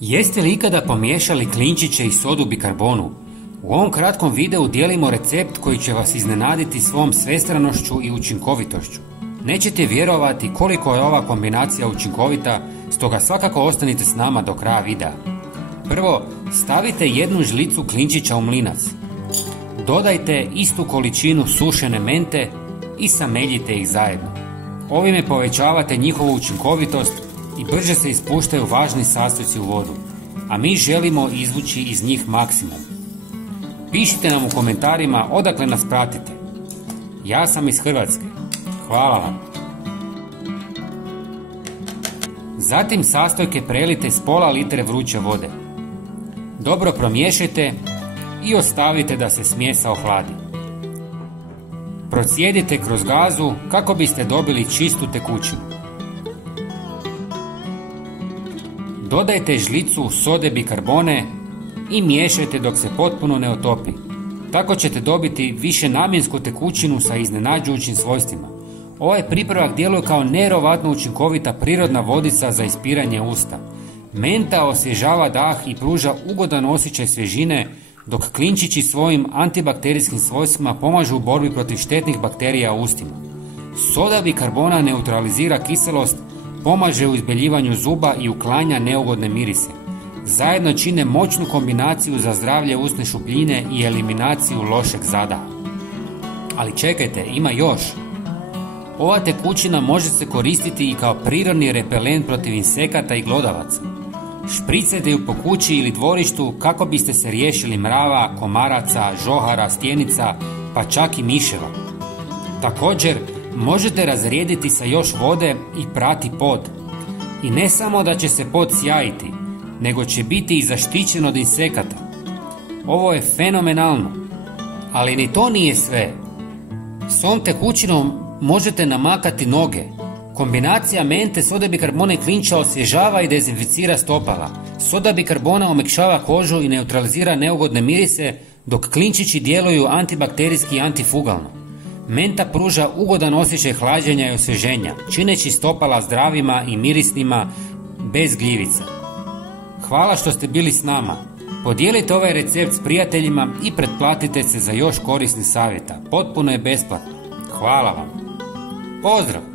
Jeste li ikada pomiješali klinčiće i sodu bikarbonu? U ovom kratkom videu dijelimo recept koji će vas iznenaditi svom svestranošću i učinkovitošću. Nećete vjerovati koliko je ova kombinacija učinkovita, stoga svakako ostanite s nama do kraja videa. Prvo, stavite jednu žlicu klinčića u mlinac. Dodajte istu količinu sušene mente i sameljite ih zajedno. Ovime povećavate njihovu učinkovitost i brže se ispuštaju važni sastojci u vodu, a mi želimo izvući iz njih maksimum. Pišite nam u komentarima odakle nas pratite. Ja sam iz Hrvatske. Hvala vam. Zatim sastojke prelijte s pola litre vruće vode. Dobro promiješajte i ostavite da se smjesa ohladi. Procijedite kroz gazu kako biste dobili čistu tekućinu. Dodajte žlicu sode bikarbone i miješajte dok se potpuno ne otopi. Tako ćete dobiti višenamjensku tekućinu sa iznenađujućim svojstvima. Ovaj pripravak djeluje kao nevjerovatno učinkovita prirodna vodica za ispiranje usta. Menta osvježava dah i pruža ugodan osjećaj svježine, dok klinčići svojim antibakterijskim svojstvima pomažu u borbi protiv štetnih bakterija u ustima. Soda bikarbona neutralizira kiselost, pomaže u izbjeljivanju zuba i uklanja neugodne mirise. Zajedno čine moćnu kombinaciju za zdravlje usne šupljine i eliminaciju lošeg zadaha. Ali čekajte, ima još. Ova tekućina može se koristiti i kao prirodni repelent protiv insekata i glodavaca. Špricajte ju po kući ili dvorištu kako biste se riješili mrava, komaraca, žohara, stjenica, pa čak i miševa. Također, možete razrijediti sa još vode i prati pod. I ne samo da će se pod sjajiti, nego će biti i zaštićen od insekata. Ovo je fenomenalno. Ali ni to nije sve. S ovom tekućinom možete namakati noge. Kombinacija mente, sode bikarbone i klinča osvježava i dezinficira stopala. Soda bikarbona omekšava kožu i neutralizira neugodne mirise, dok klinčići djeluju antibakterijski i antifugalno. Menta pruža ugodan osjećaj hlađenja i osvježenja, čineći stopala zdravima i mirisnima bez gljivica. Hvala što ste bili s nama. Podijelite ovaj recept s prijateljima i pretplatite se za još korisnih savjeta. Potpuno je besplatno. Hvala vam. Pozdrav!